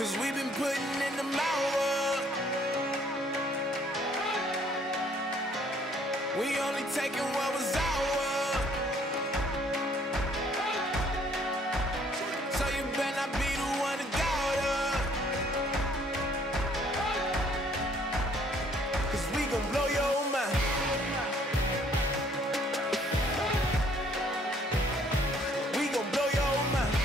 'cause we've been putting in the hours. We only taking what was ours. So you better not be the one to doubt us, 'cause we gon' blow your mind. We gon' blow your mind.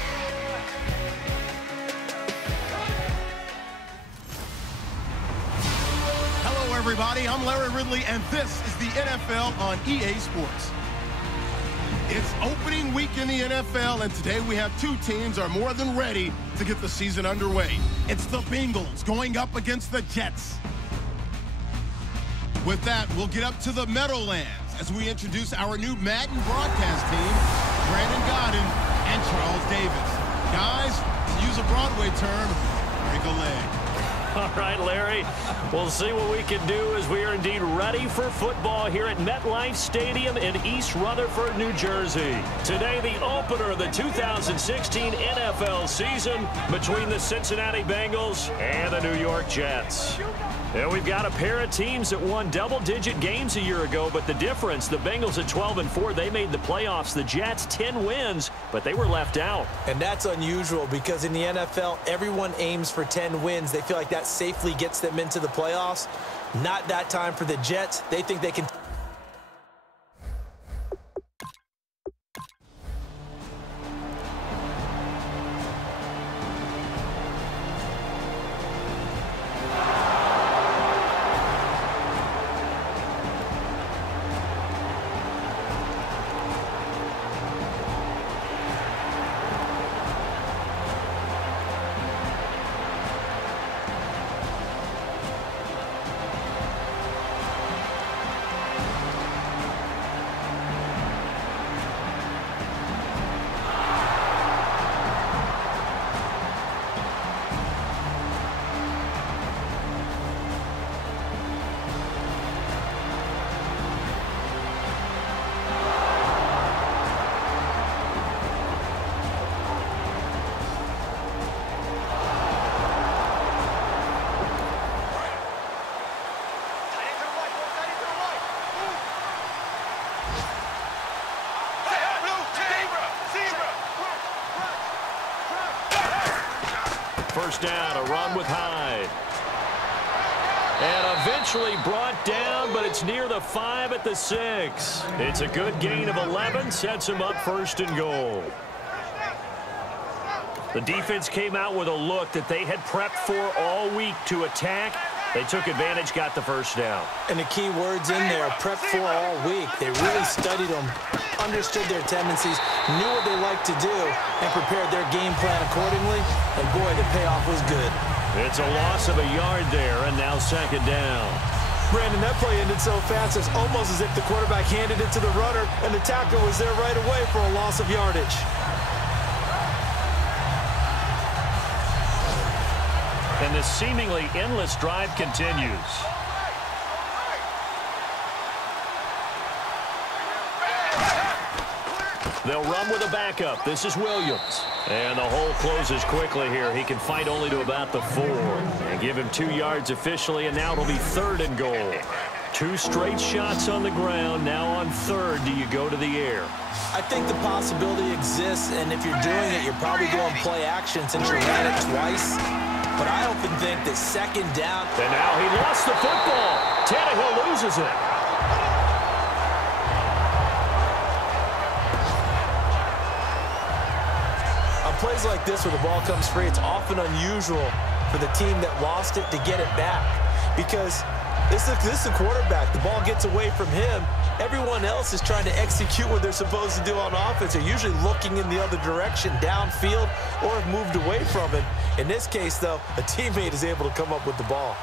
Hello, everybody. I'm Larry Ridley, and this is the NFL on EA Sports. It's opening week in the NFL, and today we have two teams are more than ready to get the season underway. It's the Bengals going up against the Jets. With that, we'll get up to the Meadowlands as we introduce our new Madden broadcast team, Brandon Godden and Charles Davis. Guys, to use a Broadway term, break a leg. All right, Larry, we'll see what we can do as we are indeed ready for football here at MetLife Stadium in East Rutherford, New Jersey. Today, the opener of the 2016 NFL season between the Cincinnati Bengals and the New York Jets. And we've got a pair of teams that won double-digit games a year ago, but the difference, the Bengals at 12-4, they made the playoffs. The Jets, 10 wins, but they were left out. And that's unusual because in the NFL, everyone aims for 10 wins. They feel like that safely gets them into the playoffs. Not that time for the Jets. They think they can... First down, a run with Hyde. And eventually brought down, but it's near the 5 at the 6. It's a good gain of 11, sets him up first and goal. The defense came out with a look that they had prepped for all week to attack. They took advantage, got the first down. And the key words in there, prep for all week. They really studied them, understood their tendencies, knew what they like to do, and prepared their game plan accordingly. And boy, the payoff was good. It's a loss of a yard there, and now second down. Brandon, that play ended so fast, it's almost as if the quarterback handed it to the runner, and the tackler was there right away for a loss of yardage. And this seemingly endless drive continues. They'll run with a backup. This is Williams. And the hole closes quickly here. He can fight only to about the 4. And give him 2 yards officially, and now it'll be third and goal. 2 straight shots on the ground. Now on third, do you go to the air? I think the possibility exists, and if you're doing it, you're probably going play action since you ran it twice. But I often think that second down... And now he lost the football. Tannehill loses it. On plays like this where the ball comes free, it's often unusual for the team that lost it to get it back. Because this is the quarterback. The ball gets away from him. Everyone else is trying to execute what they're supposed to do on offense. They're usually looking in the other direction, downfield, or have moved away from it. In this case, though, a teammate is able to come up with the ball.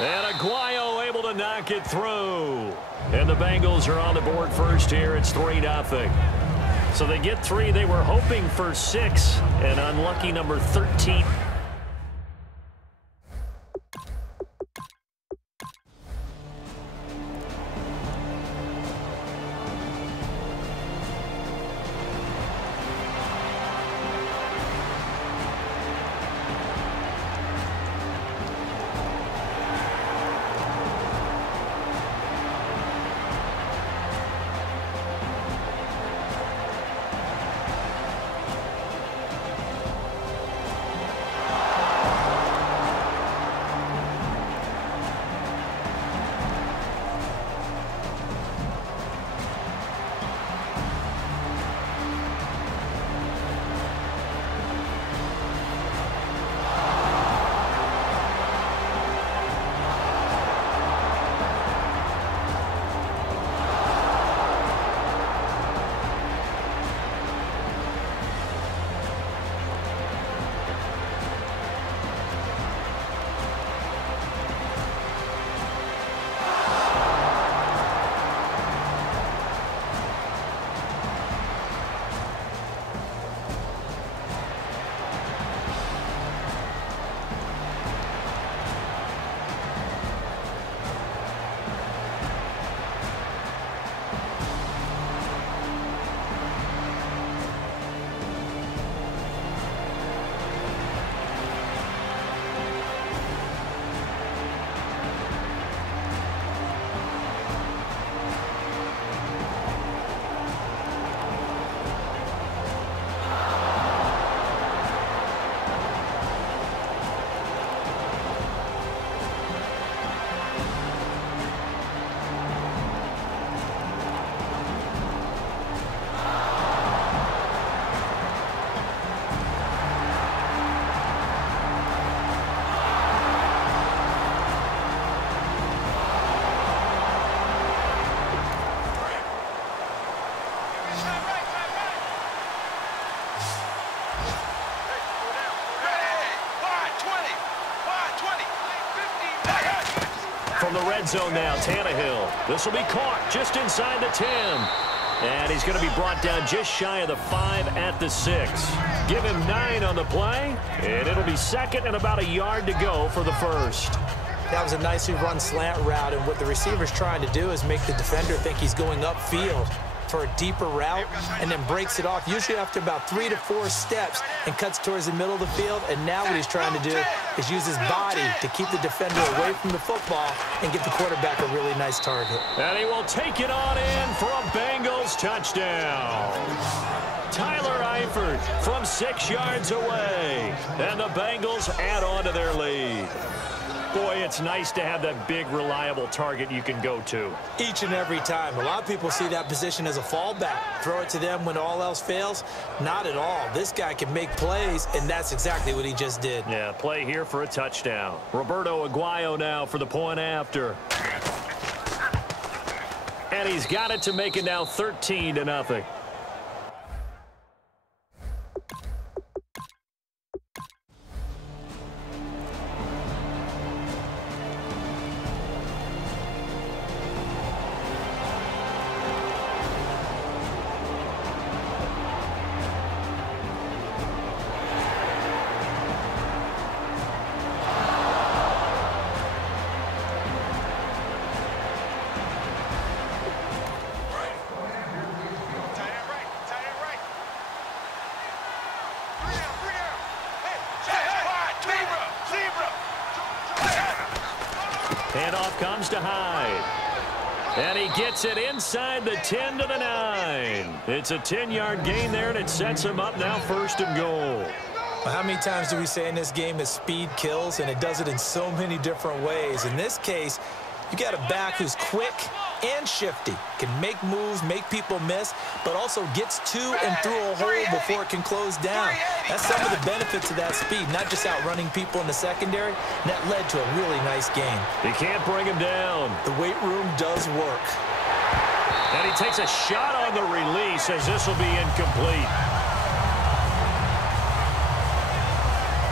And Aguayo able to knock it through. And the Bengals are on the board first here. It's 3-0. So they get 3. They were hoping for 6. And unlucky number 13. from the red zone now, Tannehill. This will be caught just inside the 10. And he's going to be brought down just shy of the 5 at the 6. Give him 9 on the play, and it'll be second and about a yard to go for the first. That was a nicely run slant route, and what the receiver's trying to do is make the defender think he's going upfield for a deeper route, and then breaks it off, usually after about 3 to 4 steps, and cuts towards the middle of the field. And now what he's trying to do is use his body to keep the defender away from the football and give the quarterback a really nice target. And he will take it on in for a Bengals touchdown. Tyler Eifert from 6 yards away, and the Bengals add on to their lead. Boy, it's nice to have that big, reliable target you can go to. Each and every time. A lot of people see that position as a fallback. Throw it to them when all else fails. Not at all. This guy can make plays, and that's exactly what he just did. Yeah, play here for a touchdown. Roberto Aguayo now for the point after. And he's got it to make it now 13-0. Handoff comes to Hyde. And he gets it inside the 10 to the 9. It's a 10-yard gain there, and it sets him up now 1st and goal. Well, how many times do we say in this game that speed kills, and it does it in so many different ways? In this case, you got a back who's quick and shifty, can make moves, make people miss, but also gets to and through a hole before it can close down. That's some of the benefits of that speed, not just outrunning people in the secondary. And that led to a really nice game. He can't bring him down. The weight room does work. And he takes a shot on the release as this will be incomplete.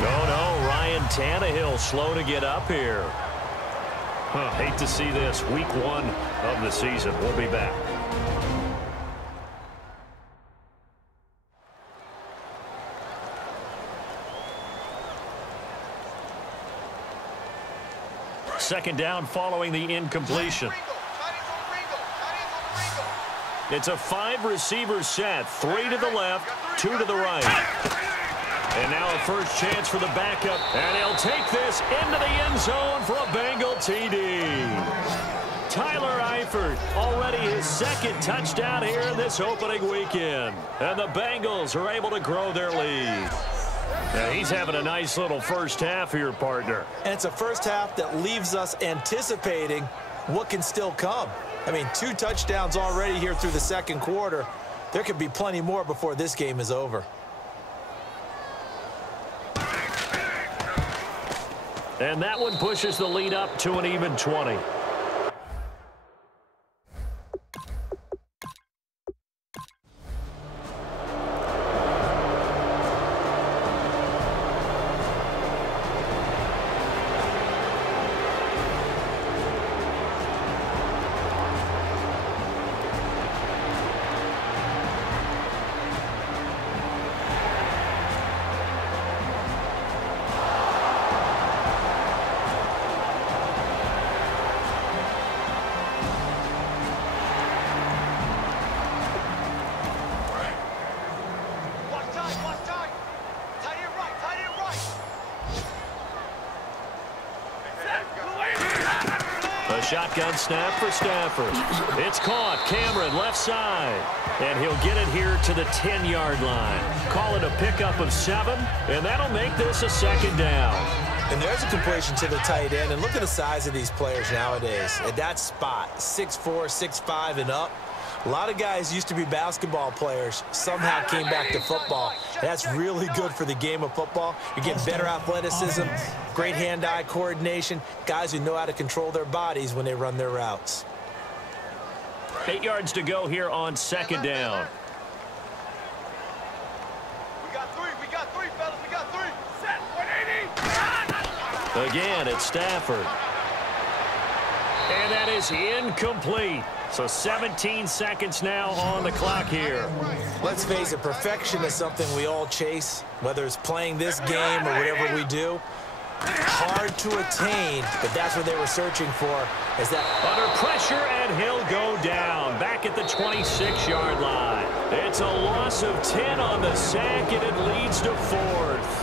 No, Ryan Tannehill slow to get up here. Hate to see this. Week 1 of the season. We'll be back. Second down following the incompletion. It's a 5-receiver set. 3 to the left, 2 to the right. And now a first chance for the backup. And he'll take this into the end zone for a Bengal TD. Tyler Eifert, already his 2nd touchdown here in this opening weekend. And the Bengals are able to grow their lead. Now he's having a nice little first half here, partner. And it's a first half that leaves us anticipating what can still come. I mean, 2 touchdowns already here through the 2nd quarter. There could be plenty more before this game is over. And that one pushes the lead up to an even 20. Shotgun snap for Stafford. It's caught. Cameron left side. And he'll get it here to the 10-yard line. Call it a pickup of 7, and that'll make this a 2nd down. And there's a completion to the tight end. And look at the size of these players nowadays. At that spot, 6'4", 6'5", and up. A lot of guys used to be basketball players, somehow came back to football. That's really good for the game of football. You're getting better athleticism, great hand-eye coordination, guys who know how to control their bodies when they run their routes. 8 yards to go here on 2nd down. We got three, fellas, we got 3. Set, 180. Again, it's Stafford. And that is incomplete. So 17 seconds now on the clock here. Let's face it, perfection is something we all chase, whether it's playing this game or whatever we do. Hard to attain, but that's what they were searching for. Is that under pressure, and he'll go down back at the 26-yard line. It's a loss of 10 on the sack, and it leads to 4th.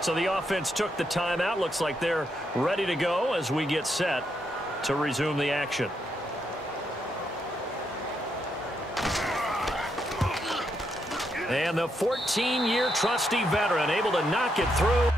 So the offense took the timeout. Looks like they're ready to go as we get set to resume the action. And the 14-year trusty veteran able to knock it through.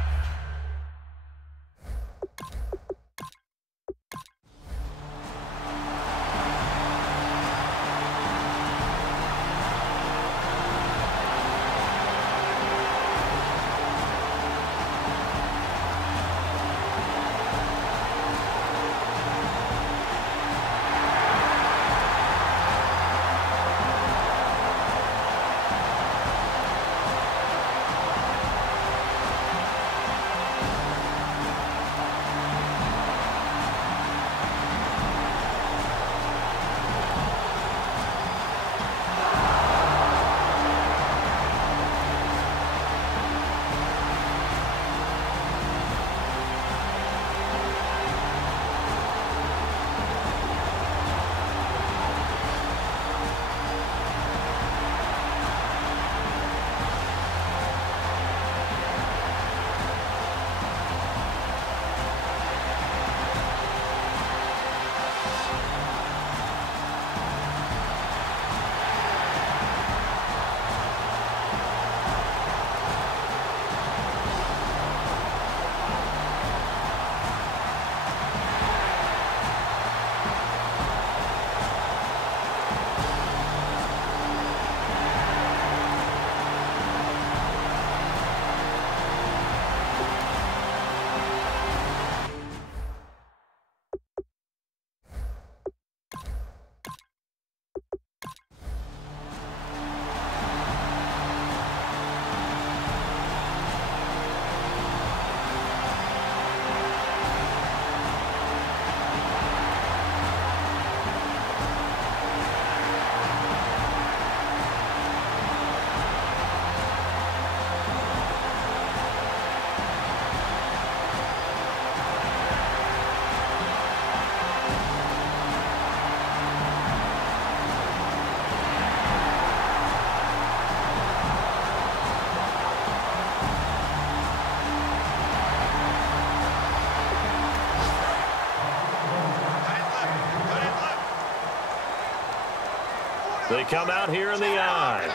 They come out here in the eye.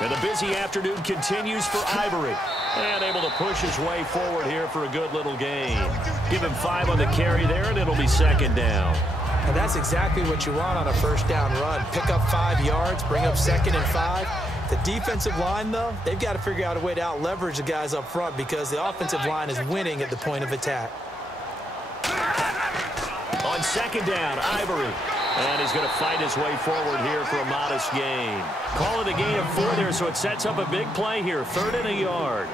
And the busy afternoon continues for Ivory. And able to push his way forward here for a good little gain. Give him 5 on the carry there, and it'll be 2nd down. And that's exactly what you want on a first down run. Pick up 5 yards, bring up 2nd and 5. The defensive line, though, they've got to figure out a way to out-leverage the guys up front because the offensive line is winning at the point of attack. On 2nd down, Ivory. And he's going to fight his way forward here for a modest gain. Call it a gain of 4 there, so it sets up a big play here. 3rd and a yard.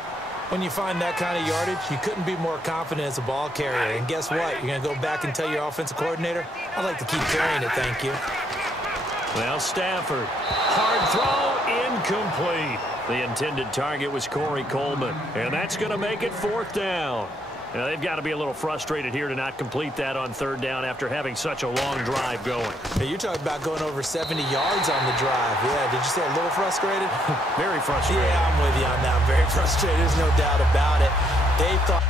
When you find that kind of yardage, you couldn't be more confident as a ball carrier. And guess what? You're going to go back and tell your offensive coordinator, I'd like to keep carrying it, thank you. Well, Stafford, hard throw, incomplete. The intended target was Corey Coleman. And that's going to make it 4th down. Now, they've got to be a little frustrated here to not complete that on 3rd down after having such a long drive going. Hey, you're talking about going over 70 yards on the drive. Yeah, did you say a little frustrated? Very frustrated. Yeah, I'm with you on that. Very frustrated. There's no doubt about it. They thought...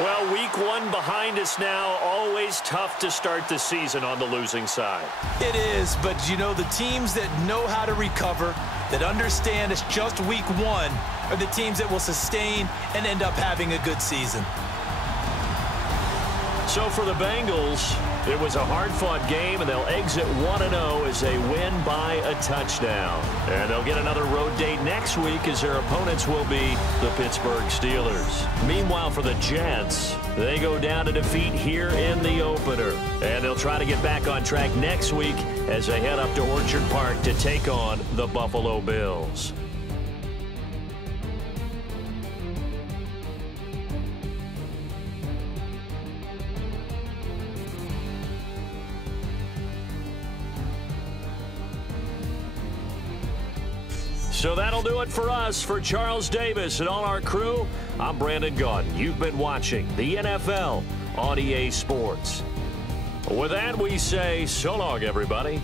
Well, week one behind us now. Always tough to start the season on the losing side. It is, but you know, the teams that know how to recover, that understand it's just week one, are the teams that will sustain and end up having a good season. So for the Bengals, it was a hard-fought game, and they'll exit 1-0 as they win by a touchdown. And they'll get another road date next week as their opponents will be the Pittsburgh Steelers. Meanwhile, for the Jets, they go down to defeat here in the opener. And they'll try to get back on track next week as they head up to Orchard Park to take on the Buffalo Bills. So that'll do it for us. For Charles Davis and all our crew, I'm Brandon Gaudin. You've been watching the NFL on EA Sports. With that, we say so long, everybody.